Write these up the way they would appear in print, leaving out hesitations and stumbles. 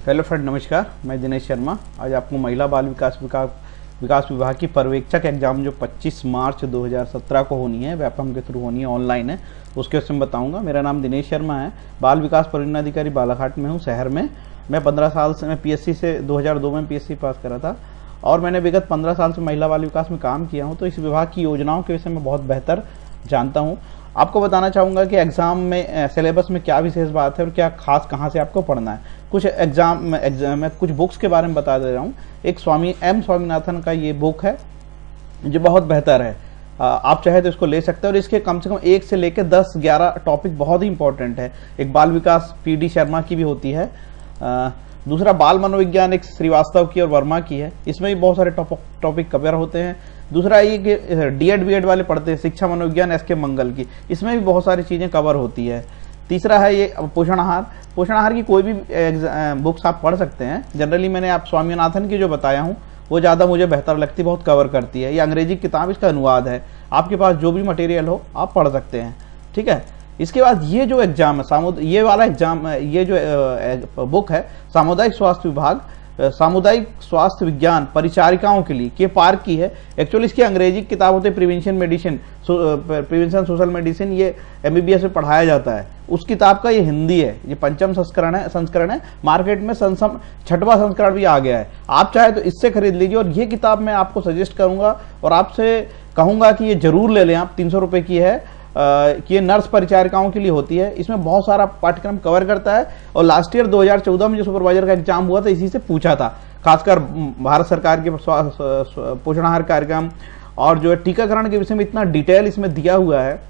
Hello friend, नमस्कार। मैं दिनेश शर्मा। आज आपको महिला बाल विकास विभाग की पर्यवेक्षक एग्जाम जो 25 मार्च 2017 को होनी है, वेबकम के थ्रू होनी है, ऑनलाइन है, उसके विषय में बताऊंगा। मेरा नाम दिनेश शर्मा है। बाल विकास परियोजना अधिकारी बालाघाट में हूँ, शहर में। मैं 15 साल से मैं पीएससी से 2002 में पीएससी पास करा था और मैंने विगत 15 साल से महिला बाल विकास में काम किया हूँ, तो इस विभाग की योजनाओं के विषय में बहुत बेहतर जानता हूँ। आपको बताना चाहूँगा कि एग्जाम में सिलेबस में क्या विशेष बात है और क्या खास कहाँ से आपको पढ़ना है। कुछ एग्जाम में कुछ बुक्स के बारे में बता दे रहा हूँ। एक स्वामीनाथन का ये बुक है जो बहुत बेहतर है, आप चाहे तो इसको ले सकते हैं और इसके कम से कम 1 से लेकर 10-11 टॉपिक बहुत ही इंपॉर्टेंट है। एक बाल विकास पीडी शर्मा की भी होती है। दूसरा बाल मनोविज्ञान एक श्रीवास्तव की और वर्मा की है, इसमें भी बहुत सारे टॉपिक कवर होते हैं। दूसरा ये कि डीएड बीएड वाले पढ़ते हैं, शिक्षा मनोविज्ञान एसके मंगल की, इसमें भी बहुत सारी चीज़ें कवर होती है। तीसरा है ये पोषण आहार की कोई भी बुक्स आप पढ़ सकते हैं। जनरली मैंने आप स्वामीनाथन की जो बताया हूँ वो ज़्यादा मुझे बेहतर लगती है, बहुत कवर करती है। ये अंग्रेजी किताब, इसका अनुवाद है। आपके पास जो भी मटेरियल हो आप पढ़ सकते हैं, ठीक है। इसके बाद ये जो एग्जाम है, ये वाला एग्जाम, ये जो बुक है सामुदायिक स्वास्थ्य विज्ञान परिचारिकाओं के लिए, के पार्क की है। एक्चुअली इसकी अंग्रेजी किताब होती है प्रिवेंशन सोशल मेडिसिन, ये एमबीबीएस में पढ़ाया जाता है। उस किताब का ये हिंदी है, ये 5वां संस्करण है। मार्केट में 6वां संस्करण भी आ गया है। आप चाहे तो इससे खरीद लीजिए और ये किताब मैं आपको सजेस्ट करूंगा और आपसे कहूंगा कि ये जरूर ले लें आप। 300 रुपए की है कि ये नर्स परिचारिकाओं के लिए होती है। इसमें बहुत सारा पाठ्यक्रम कवर करता है और लास्ट ईयर 2014 में जो सुपरवाइजर का एग्जाम हुआ था इसी से पूछा था, खासकर भारत सरकार के पोषण आहार कार्यक्रम और जो है टीकाकरण के विषय में इतना डिटेल इसमें दिया हुआ है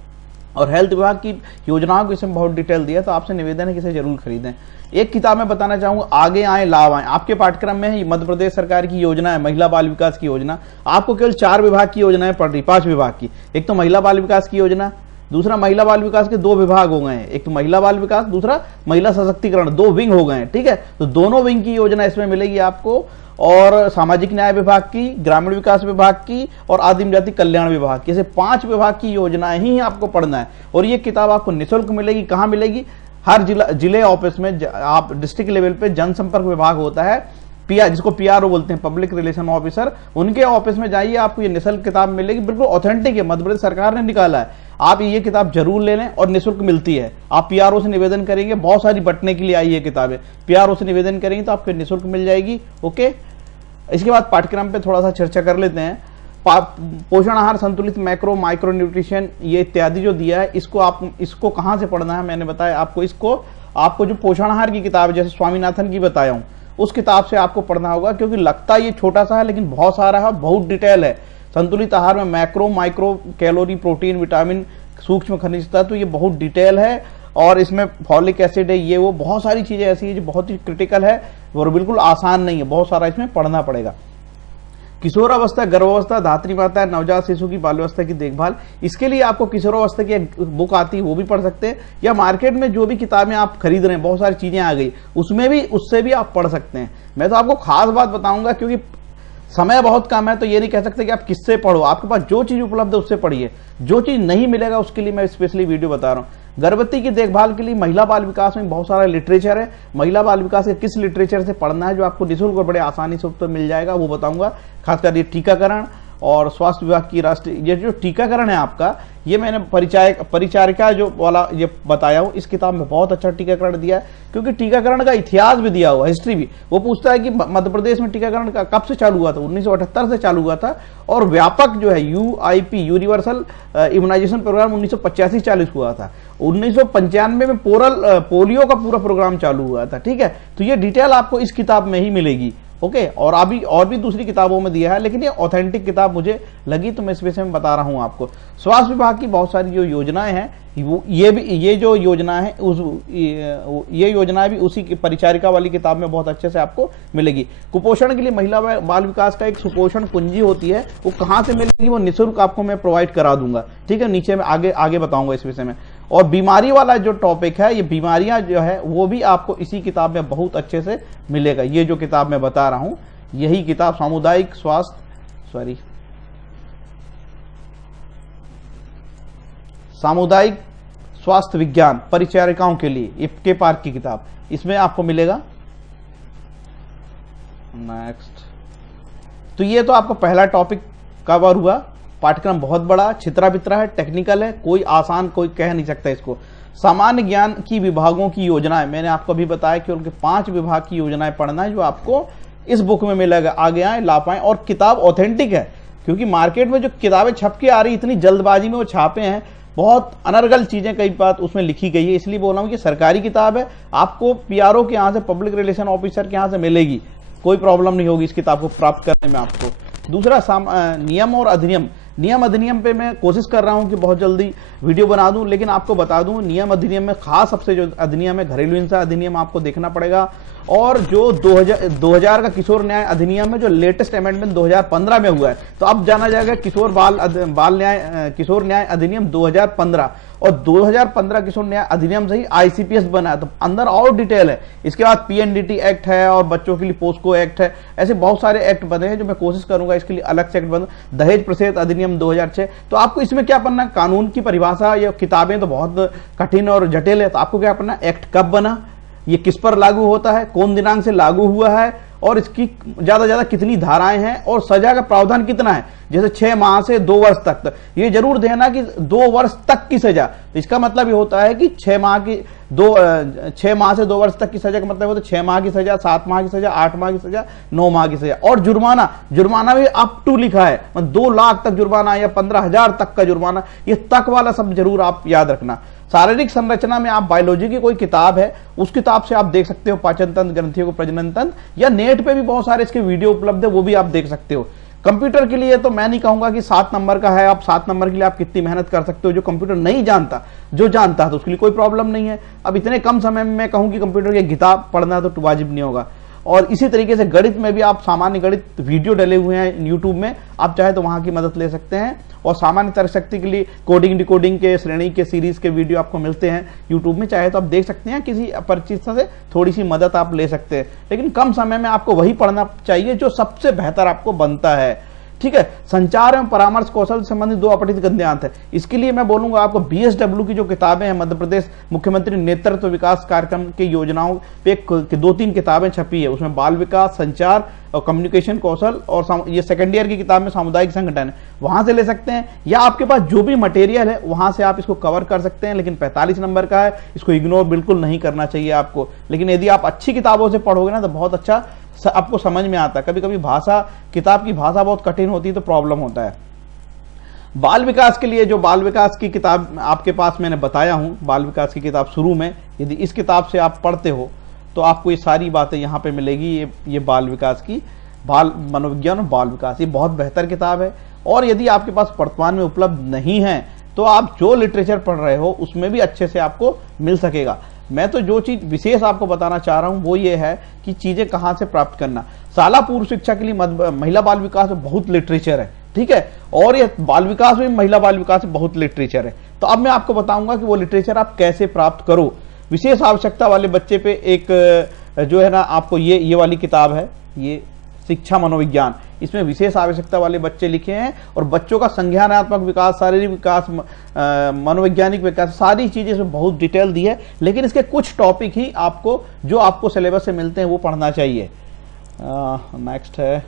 और हेल्थ विभाग की योजनाओं के विषय में बहुत डिटेल दिया। तो आपसे निवेदन है कि इसे जरूर खरीदें। एक किताब मैं बताना चाहूंगा, आगे आए लाभ आए। आपके पाठ्यक्रम में है मध्य प्रदेश सरकार की योजना है महिला बाल विकास की योजना। आपको केवल 4 विभाग की योजनाएं पढ़ रही, 5 विभाग की। एक तो महिला बाल विकास की योजना, दूसरा महिला बाल विकास के 2 विभाग हो गए हैं, एक तो महिला बाल विकास, दूसरा महिला सशक्तिकरण, 2 विंग हो गए हैं, ठीक है। तो दोनों विंग की योजना इसमें मिलेगी आपको, और सामाजिक न्याय विभाग की, ग्रामीण विकास विभाग की और आदिम जाति कल्याण विभाग की, ऐसे 5 विभाग की योजनाएं ही आपको पढ़ना है। और ये किताब आपको निःशुल्क मिलेगी। कहाँ मिलेगी? हर जिले ऑफिस में, आप डिस्ट्रिक्ट लेवल पे जनसंपर्क विभाग होता है, जिसको पीआरओ बोलते हैं, पब्लिक रिलेशन ऑफिसर, उनके ऑफिस में जाइए, आपको ये निःशुल्क किताब मिलेगी। बिल्कुल ऑथेंटिक है, मध्य प्रदेश सरकार ने निकाला है। आप ये किताब जरूर ले लें और निःशुल्क मिलती है। आप पीआरओ से निवेदन करेंगे, बहुत सारी बंटने के लिए आई है किताबें, पीआरओ से निवेदन करेंगे तो आपको निःशुल्क मिल जाएगी। ओके, इसके बाद पाठ्यक्रम पे थोड़ा सा चर्चा कर लेते हैं। पोषण आहार, संतुलित मैक्रो माइक्रो न्यूट्रिशन, ये इत्यादि जो दिया है, इसको कहां से पढ़ना है मैंने बताया आपको। आपको जो पोषण आहार की किताब है, जैसे स्वामीनाथन की बताया हूं, उस किताब से आपको पढ़ना होगा, क्योंकि लगता ये छोटा सा है लेकिन बहुत सारा है, बहुत डिटेल है। संतुलित आहार में macro micro calorie, protein, vitamin, सूक्ष्म खनिज तत्व, ये बहुत डिटेल है। और इसमें फॉलिक एसिड है, ये वो बहुत सारी चीजें ऐसी है जो बहुत ही क्रिटिकल है और बिल्कुल आसान नहीं है, बहुत सारा इसमें पढ़ना पड़ेगा। किशोरावस्था, गर्भावस्था, धात्री माता, नवजात शिशु की बाल व्यवस्था की देखभाल, इसके लिए आपको किशोरावस्था की एक बुक आती है, वो भी पढ़ सकते हैं। या मार्केट में जो भी किताबें आप खरीद रहे हैं, बहुत सारी चीजें आ गई, उससे भी आप पढ़ सकते हैं। मैं तो आपको खास बात बताऊंगा, क्योंकि समय बहुत कम है, तो ये नहीं कह सकते कि आप किससे पढ़ो। आपके पास जो चीज उपलब्ध है उससे पढ़िए, जो चीज नहीं मिलेगा उसके लिए मैं स्पेशली वीडियो बता रहा हूँ। गर्भवती की देखभाल के लिए महिला बाल विकास में बहुत सारा लिटरेचर है। महिला बाल विकास के किस लिटरेचर से पढ़ना है जो आपको निःशुल्क और बड़े आसानी से उत्तर मिल जाएगा, वो बताऊंगा। खासकर ये टीकाकरण और स्वास्थ्य विभाग की राष्ट्रीय, ये जो टीकाकरण है आपका, ये मैंने परिचारिका जो वाला ये बताया हूँ, इस किताब में बहुत अच्छा टीकाकरण दिया है, क्योंकि टीकाकरण का इतिहास भी दिया हुआ, हिस्ट्री भी। वो पूछता है कि मध्य प्रदेश में टीकाकरण का कब से चालू हुआ था? 1978 से चालू हुआ था, और व्यापक जो है यूआईपी, यूनिवर्सल इम्यूनाइजेशन प्रोग्राम 1985-40 हुआ था। 1995 में पोलियो का पूरा प्रोग्राम चालू हुआ था, ठीक है। तो ये डिटेल आपको इस किताब में ही मिलेगी। ओके, और भी दूसरी किताबों में दिया है, लेकिन ये ऑथेंटिक किताब मुझे लगी तो मैं इस विषय में बता रहा हूं आपको। स्वास्थ्य विभाग की बहुत सारी जो योजनाएं हैं, ये जो योजना है ये योजनाएं भी उसी की परिचारिका वाली किताब में बहुत अच्छे से आपको मिलेगी। कुपोषण के लिए महिला बाल विकास का एक सुपोषण कुंजी होती है, वो कहां से मिलेगी, वो निःशुल्क आपको मैं प्रोवाइड करा दूंगा, ठीक है। नीचे में आगे बताऊंगा इस विषय में। और बीमारी वाला जो टॉपिक है, ये बीमारियां जो है वो भी आपको इसी किताब में बहुत अच्छे से मिलेगा। ये जो किताब मैं बता रहा हूं, यही किताब सामुदायिक स्वास्थ्य विज्ञान परिचारिकाओं के लिए, के पार्क की किताब, इसमें आपको मिलेगा। नेक्स्ट। तो ये तो आपका पहला टॉपिक कवर हुआ। पाठ्यक्रम बहुत बड़ा छितरा बितरा है, टेक्निकल है, कोई आसान कोई कह नहीं सकता इसको। सामान्य ज्ञान की विभागों की योजनाएं, मैंने आपको अभी बताया कि उनके 5 विभाग की योजनाएं पढ़ना है जो आपको इस बुक में मिलेगा, आगे आए ला पाए। और किताब ऑथेंटिक है, क्योंकि मार्केट में जो किताबें छप के आ रही इतनी जल्दबाजी में वो छापे हैं, बहुत अनर्गल चीजें कई बात उसमें लिखी गई है। इसलिए बोल रहा हूं कि सरकारी किताब है, आपको पीआरओ के यहाँ से, पब्लिक रिलेशन ऑफिसर के यहाँ से मिलेगी, कोई प्रॉब्लम नहीं होगी इस किताब को प्राप्त करने में आपको। दूसरा नियम और अधिनियम। नियम अधिनियम पे मैं कोशिश कर रहा हूं कि बहुत जल्दी वीडियो बना दूं, लेकिन आपको बता दूं नियम अधिनियम में खास सबसे जो अधिनियम है घरेलू हिंसा अधिनियम आपको देखना पड़ेगा। और जो 2000 का किशोर न्याय अधिनियम है जो लेटेस्ट अमेंडमेंट 2015 में हुआ है, तो अब जाना जाएगा किशोर न्याय अधिनियम 2015। और 2015 किशोर न्याय अधिनियम से ही आईसीपीएस बना है, तो अंदर और डिटेल है। इसके बाद पीएनडीटी एक्ट है और बच्चों के लिए पोस्को एक्ट है, ऐसे बहुत सारे एक्ट बने हैं जो मैं कोशिश करूंगा इसके लिए अलग से एक्ट बन। दहेज प्रतिषेध अधिनियम 2006। तो आपको इसमें क्या पढ़ना, कानून की परिभाषा या किताबें तो बहुत कठिन और जटिल है, तो आपको क्या पढ़ना, एक्ट कब बना, ये किस पर लागू होता है, कौन दिनांक से लागू हुआ है, और इसकी ज्यादा ज्यादा कितनी धाराएं हैं, और सजा का प्रावधान कितना है, जैसे 6 माह से 2 वर्ष तक। ये जरूर देना कि 2 वर्ष तक की सजा, तो इसका मतलब ये होता है कि 6 माह से 2 वर्ष तक की सजा का मतलब होता है 6 माह की सजा, 7 माह की सजा, 8 माह की सजा, 9 माह की सजा। और जुर्माना भी अप टू लिखा है, 2 लाख तक जुर्माना या 15,000 तक का जुर्माना, ये तक वाला सब जरूर आप याद रखना। शारीरिक संरचना में आप बायोलॉजी की कोई किताब है, उस किताब से आप देख सकते हो पाचन तंत्र, ग्रंथियों को प्रजनन तंत्र, या नेट पे भी बहुत सारे इसके वीडियो उपलब्ध है, वो भी आप देख सकते हो। कंप्यूटर के लिए तो मैं नहीं कहूंगा कि 7 नंबर का है, आप 7 नंबर के लिए आप कितनी मेहनत कर सकते हो। जो कंप्यूटर नहीं जानता, जो जानता है तो उसके लिए कोई प्रॉब्लम नहीं है। अब इतने कम समय में मैं कहूं कि कंप्यूटर की किताब पढ़ना तो वाजिब नहीं होगा। और इसी तरीके से गणित में भी आप सामान्य गणित वीडियो डले हुए हैं यूट्यूब में, आप चाहे तो वहां की मदद ले सकते हैं। और सामान्य तर्क शक्ति के लिए कोडिंग डिकोडिंग के श्रेणी के सीरीज के वीडियो आपको मिलते हैं यूट्यूब में, चाहे तो आप देख सकते हैं, किसी अपरिचित से थोड़ी सी मदद आप ले सकते हैं। लेकिन कम समय में आपको वही पढ़ना चाहिए जो सबसे बेहतर आपको बनता है, ठीक है। संचार एवं परामर्श कौशल से संबंधित 2 अपठित गद्यांश है। इसके लिए मैं बोलूंगा आपको बीएसडब्ल्यू की जो किताबें हैं, मध्य प्रदेश मुख्यमंत्री नेतृत्व विकास कार्यक्रम के योजनाओं पे 2-3 किताबें छपी है, उसमें बाल विकास, संचार और कम्युनिकेशन कौशल, और ये सेकेंड ईयर की किताब में सामुदायिक संगठन है, वहां से ले सकते हैं। या आपके पास जो भी मटेरियल है वहां से आप इसको कवर कर सकते हैं। लेकिन 45 नंबर का है, इसको इग्नोर बिल्कुल नहीं करना चाहिए आपको। लेकिन यदि आप अच्छी किताबों से पढ़ोगे ना तो बहुत अच्छा आपको समझ में आता है। कभी कभी किताब की भाषा बहुत कठिन होती है तो प्रॉब्लम होता है। बाल विकास के लिए जो बाल विकास की किताब आपके पास मैंने बताया हूं, बाल विकास की किताब शुरू में, यदि इस किताब से आप पढ़ते हो तो आपको ये सारी बातें यहाँ पे मिलेगी। ये बाल विकास की, बाल मनोविज्ञान और बाल विकास, ये बहुत बेहतर किताब है। और यदि आपके पास वर्तमान में उपलब्ध नहीं है तो आप जो लिटरेचर पढ़ रहे हो उसमें भी अच्छे से आपको मिल सकेगा। मैं तो जो चीज विशेष आपको बताना चाह रहा हूं वो ये है कि चीजें कहां से प्राप्त करना। शाला पूर्व शिक्षा के लिए महिला बाल विकास में बहुत लिटरेचर है, ठीक है, और ये बाल विकास में, महिला बाल विकास में बहुत लिटरेचर है। तो अब मैं आपको बताऊंगा कि वो लिटरेचर आप कैसे प्राप्त करो। विशेष आवश्यकता वाले बच्चे पे एक जो है ना आपको ये वाली किताब है, ये शिक्षा मनोविज्ञान, इसमें विशेष आवश्यकता वाले बच्चे लिखे हैं और बच्चों का संज्ञानात्मक विकास, शारीरिक विकास, मनोवैज्ञानिक विकास, सारी चीजें इसमें बहुत डिटेल दी है। लेकिन इसके कुछ टॉपिक ही आपको जो आपको सिलेबस से मिलते हैं वो पढ़ना चाहिए। नेक्स्ट है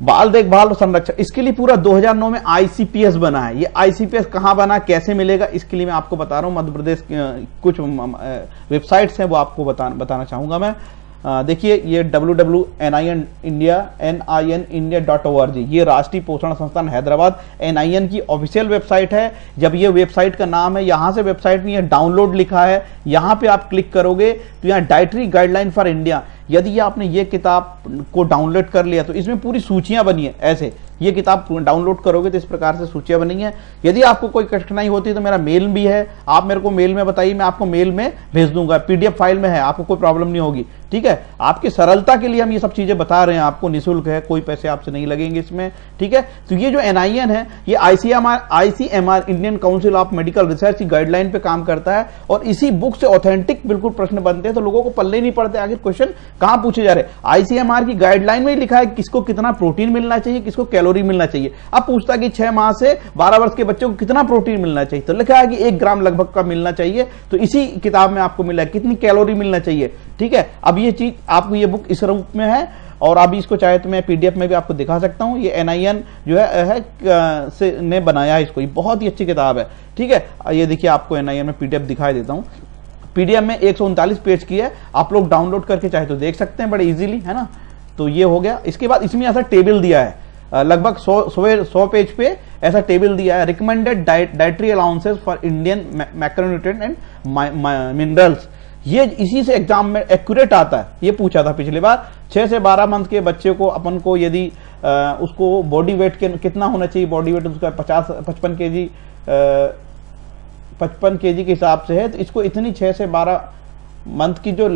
बाल देखभाल और संरक्षण। इसके लिए पूरा 2009 में आईसीपीएस बना है। ये आईसीपीएस कहां बना, कैसे मिलेगा, इसके लिए मैं आपको बता रहा हूं। मध्य प्रदेश कुछ वेबसाइट्स हैं वो आपको बताना चाहूंगा मैं। देखिए ये www.nindia.org, ये राष्ट्रीय पोषण संस्थान हैदराबाद NIN की ऑफिशियल वेबसाइट है। जब ये वेबसाइट का नाम है, यहां से वेबसाइट में ये डाउनलोड लिखा है, यहां पे आप क्लिक करोगे तो यहाँ डाइटरी गाइडलाइन फॉर इंडिया, यदि आपने ये किताब को डाउनलोड कर लिया तो इसमें पूरी सूचियां बनी है। ऐसे ये किताब डाउनलोड करोगे तो इस प्रकार से सूचियां बनी है। यदि आपको कोई कठिनाई होती है तो मेरा मेल भी है, आप मेरे को मेल में बताइए, मैं आपको मेल में भेज दूंगा, PDF फाइल में है, आपको कोई प्रॉब्लम नहीं होगी, ठीक है। आपकी सरलता के लिए हम ये सब चीजें बता रहे हैं आपको, निःशुल्क है, कोई पैसे आपसे नहीं लगेंगे इसमें, ठीक है। तो ये जो NIN है ये ICMR Indian council of medical research की गाइडलाइन पे काम करता है और इसी बुक से ऑथेंटिक बिल्कुल प्रश्न बनते हैं, तो लोगों को पल्ले नहीं पड़ते आखिर क्वेश्चन कहां पूछे जा रहे। ICMR की गाइडलाइन में ही लिखा है किसको कितना प्रोटीन मिलना चाहिए, किसको कैलोरी मिलना चाहिए। अब पूछता कि 6 माह से 12 वर्ष के बच्चों को कितना प्रोटीन मिलना चाहिए, तो लिखा है कि 1 ग्राम लगभग का मिलना चाहिए। तो इसी किताब में आपको मिला है कितनी कैलोरी मिलना चाहिए, ठीक है। अब ये चीज आपको, ये बुक इस रूप में है, और अभी इसको चाहे तो मैं पीडीएफ में भी आपको दिखा सकता हूँ। ये NIN जो है से ने बनाया है इसको, ये बहुत ही अच्छी किताब है, ठीक है। ये देखिए, आपको NIN में पीडीएफ दिखाई देता हूँ। पीडीएफ में 139 पेज की है, आप लोग डाउनलोड करके चाहे तो देख सकते हैं बड़े इजीली, है ना। तो ये हो गया। इसके बाद इसमें ऐसा टेबल दिया है, लगभग 100 पेज पे ऐसा टेबल दिया है, recommended dietary allowances for Indian macronutrient and minerals. ये इसी से एग्जाम में एक्यूरेट आता है। ये पूछा था पिछली बार, 6 से 12 मंथ के बच्चे को अपन को यदि उसको बॉडी वेट कितना होना चाहिए, बॉडी वेट उसका 55 केजी 55 केजी के हिसाब से है, तो इसको इतनी 6 से 12 मंथ की जो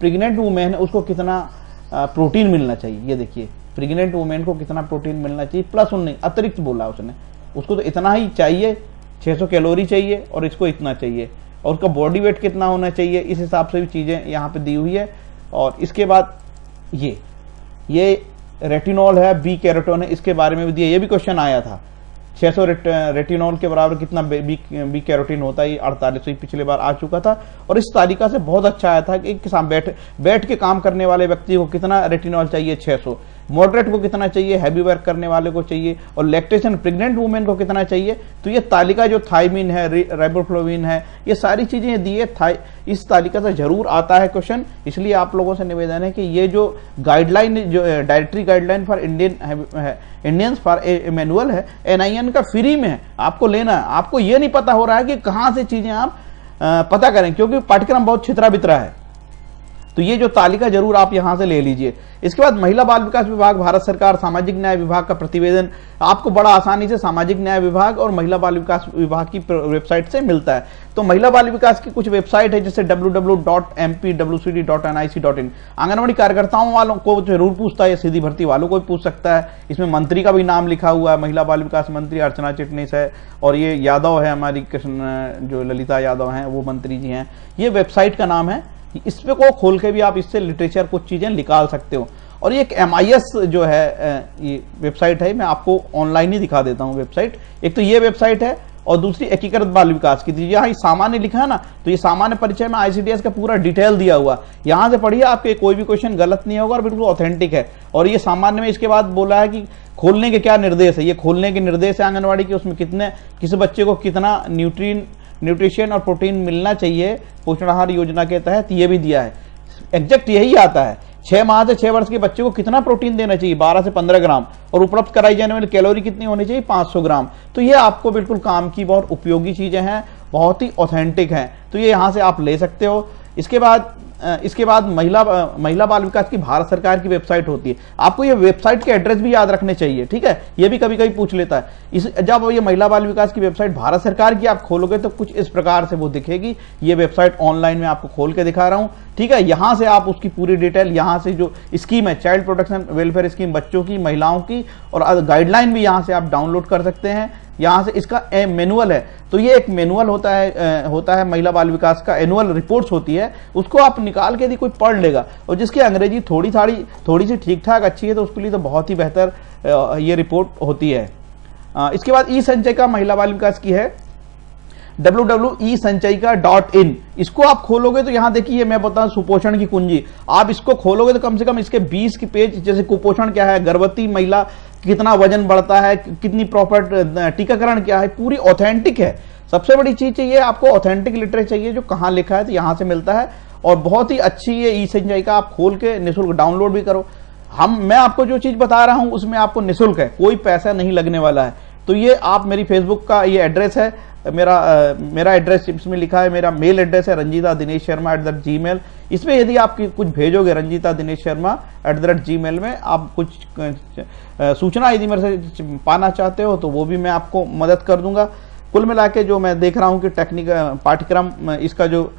प्रेग्नेंट वुमेन है उसको कितना प्रोटीन मिलना चाहिए। ये देखिए, प्रेग्नेंट वुमेन को कितना प्रोटीन मिलना चाहिए, प्लस नहीं, अतिरिक्त बोला उसने, उसको तो इतना ही चाहिए, 600 कैलोरी चाहिए और इसको इतना चाहिए, और उसका बॉडी वेट कितना होना चाहिए, इस हिसाब से भी चीजें यहाँ पे दी हुई है। और इसके बाद ये रेटिनॉल है, बी कैरोटीन है, इसके बारे में भी दिया, ये भी क्वेश्चन आया था। 600 रेटिनॉल के बराबर कितना बी कैरोटीन होता है, 48 पिछले बार आ चुका था। और इस तालिका से बहुत अच्छा आया था कि किसान बैठ के काम करने वाले व्यक्ति को कितना रेटिनॉल चाहिए, 600, मॉडरेट को कितना चाहिए, हैवी वर्क करने वाले को चाहिए, और लैक्टेशन प्रेग्नेंट वुमेन को कितना चाहिए। तो ये तालिका जो थायमिन है, राइबोफ्लोविन है, ये सारी चीजें दी है। इस तालिका से जरूर आता है क्वेश्चन, इसलिए आप लोगों से निवेदन है कि ये जो गाइडलाइन, जो dietary guideline for Indians for manual है, NIN का फ्री में है, आपको लेना है। आपको ये नहीं पता हो रहा है कि कहां से चीजें आप पता करें, क्योंकि पाठ्यक्रम बहुत छितरा बितरा है। तो ये जो तालिका जरूर आप यहां से ले लीजिए। इसके बाद महिला बाल विकास विभाग, भारत सरकार, सामाजिक न्याय विभाग का प्रतिवेदन आपको बड़ा आसानी से सामाजिक न्याय विभाग और महिला बाल विकास विभाग की वेबसाइट से मिलता है। तो महिला बाल विकास की कुछ वेबसाइट है, जैसे www.mpwcd.nic.in। आंगनबाड़ी कार्यकर्ताओं वालों को जरूर पूछता है, सीधी भर्ती वालों को भी पूछ सकता है। इसमें मंत्री का भी नाम लिखा हुआ है, महिला बाल विकास मंत्री अर्चना चिटनीस है, और ये यादव है हमारी, कृष्ण जो ललिता यादव हैं वो मंत्री जी हैं। ये वेबसाइट का नाम है, इस पे को खोल के भी आप इससे लिटरेचर कुछ चीजें निकाल सकते हो। और ये एक MIS जो है ये वेबसाइट है, मैं आपको ऑनलाइन ही दिखा देता हूँ वेबसाइट। एक तो ये वेबसाइट है, और दूसरी एकीकृत बाल विकास की। यहाँ सामान्य लिखा है ना, तो ये सामान्य परिचय में ICDS का पूरा डिटेल दिया हुआ, यहाँ से पढ़िए, आपके कोई भी क्वेश्चन गलत नहीं होगा और बिल्कुल ऑथेंटिक है। और ये सामान्य में इसके बाद बोला है कि खोलने के क्या निर्देश है, ये खोलने के निर्देश है आंगनबाड़ी के, उसमें किस बच्चे को कितना न्यूट्रिशन और प्रोटीन मिलना चाहिए पोषण आहार योजना के तहत, ये भी दिया है। एग्जैक्ट यही आता है, 6 माह से 6 वर्ष के बच्चे को कितना प्रोटीन देना चाहिए, 12 से 15 ग्राम, और उपलब्ध कराई जाने वाली कैलोरी कितनी होनी चाहिए, 500 ग्राम। तो ये आपको बिल्कुल काम की बहुत उपयोगी चीजें हैं, बहुत ही ऑथेंटिक हैं, तो ये यहां से आप ले सकते हो। इसके बाद महिला बाल विकास की भारत सरकार की वेबसाइट होती है। आपको ये वेबसाइट के एड्रेस भी याद रखने चाहिए, ठीक है, ये भी कभी कभी पूछ लेता है। जब ये महिला बाल विकास की वेबसाइट भारत सरकार की आप खोलोगे तो कुछ इस प्रकार से वो दिखेगी। ये वेबसाइट ऑनलाइन में आपको खोल के दिखा रहा हूं, ठीक है। यहां से आप उसकी पूरी डिटेल, यहां से जो स्कीम है, चाइल्ड प्रोटेक्शन वेलफेयर स्कीम, बच्चों की, महिलाओं की, और गाइडलाइन भी यहां से आप डाउनलोड कर सकते हैं। यहां से इसका मैनुअल है, तो ये एक मैनुअल होता है महिला बाल विकास का, एनुअल रिपोर्ट्स होती है, उसको आप निकाल के यदि कोई पढ़ लेगा, और जिसकी अंग्रेजी थोड़ी सी ठीक ठाक अच्छी है, तो उसके लिए तो बहुत ही बेहतर ये रिपोर्ट होती है। इसके बाद ई संचयिका महिला बाल विकास की है, www.esanchayika.in। इसको आप खोलोगे तो यहां देखिए, मैं बताऊं सुपोषण की कुंजी, आप इसको खोलोगे तो कम से कम इसके 20 की पेज, जैसे कुपोषण क्या है, गर्भवती महिला कितना वजन बढ़ता है, कितनी प्रॉपर टीकाकरण क्या है, पूरी ऑथेंटिक है। सबसे बड़ी चीज चाहिए आपको, ऑथेंटिक लिटरेचर चाहिए जो कहां लिखा है, तो यहां से मिलता है, और बहुत ही अच्छी ये ई संचयिका, आप खोल के निःशुल्क डाउनलोड भी करो। मैं आपको जो चीज बता रहा हूं उसमें आपको निःशुल्क है, कोई पैसा नहीं लगने वाला है। तो ये आप मेरी फेसबुक का ये एड्रेस है, मेरा एड्रेस इसमें लिखा है, मेरा मेल एड्रेस है ranjita.dinesh.sharma@gmail। इसमें यदि आप कुछ भेजोगे ranjita.dinesh.sharma@gmail में, आप कुछ सूचना यदि मेरे से पाना चाहते हो तो वो भी मैं आपको मदद कर दूंगा। कुल मिला के जो मैं देख रहा हूं कि पाठ्यक्रम, इसका जो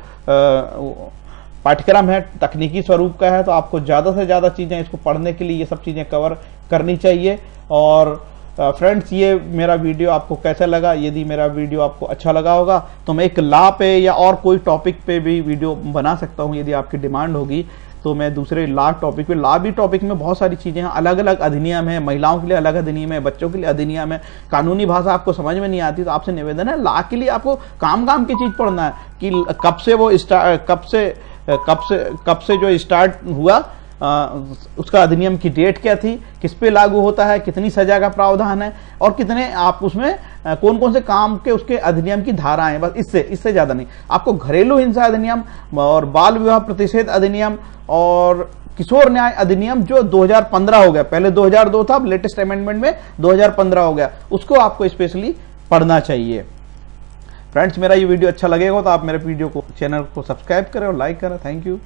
पाठ्यक्रम है तकनीकी स्वरूप का है, तो आपको ज्यादा से ज्यादा चीजें इसको पढ़ने के लिए ये सब चीजें कवर करनी चाहिए। और फ्रेंड्स, ये मेरा वीडियो आपको कैसा लगा? यदि मेरा वीडियो आपको अच्छा लगा होगा तो मैं एक लॉ पे या और कोई टॉपिक पे भी वीडियो बना सकता हूं, यदि आपकी डिमांड होगी तो मैं दूसरे लॉ टॉपिक पे, लॉ भी टॉपिक में बहुत सारी चीजें हैं, अलग अलग अधिनियम है, महिलाओं के लिए अलग अधिनियम है, बच्चों के लिए अधिनियम है। कानूनी भाषा आपको समझ में नहीं आती तो आपसे निवेदन है, लॉ के लिए आपको काम की चीज पढ़ना है कि कब से कब से जो स्टार्ट हुआ, उसका अधिनियम की डेट क्या थी, किस पे लागू होता है, कितनी सजा का प्रावधान है और कितने आप उसमें कौन कौन से काम के उसके अधिनियम की धाराएं, बस इससे ज्यादा नहीं। आपको घरेलू हिंसा अधिनियम और बाल विवाह प्रतिषेध अधिनियम और किशोर न्याय अधिनियम जो 2015 हो गया, पहले 2002 था, अब लेटेस्ट अमेंडमेंट में 2015 हो गया, उसको आपको स्पेशली पढ़ना चाहिए। फ्रेंड्स, मेरा ये वीडियो अच्छा लगेगा तो आप मेरे वीडियो को, चैनल को सब्सक्राइब करें और लाइक करें। Thank you.